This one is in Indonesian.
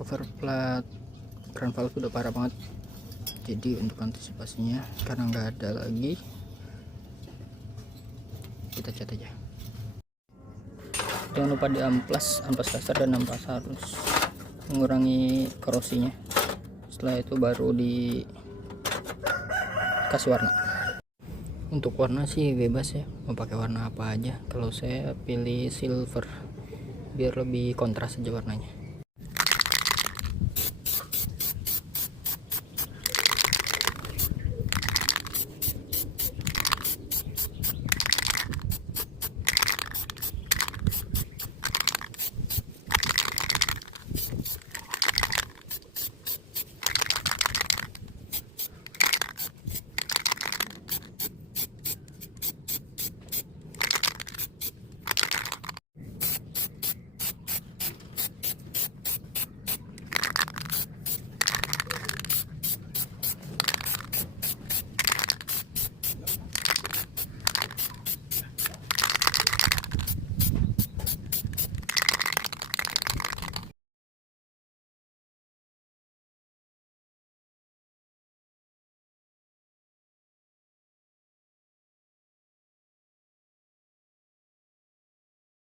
cover plat kran valve udah parah banget. Jadi untuk antisipasinya, karena nggak ada lagi, kita cat aja. Jangan lupa diamplas, ampas dasar dan ampas halus, mengurangi korosinya. Setelah itu baru dikasih warna. Untuk warna sih bebas ya, mau pakai warna apa aja. Kalau saya pilih silver biar lebih kontras aja warnanya.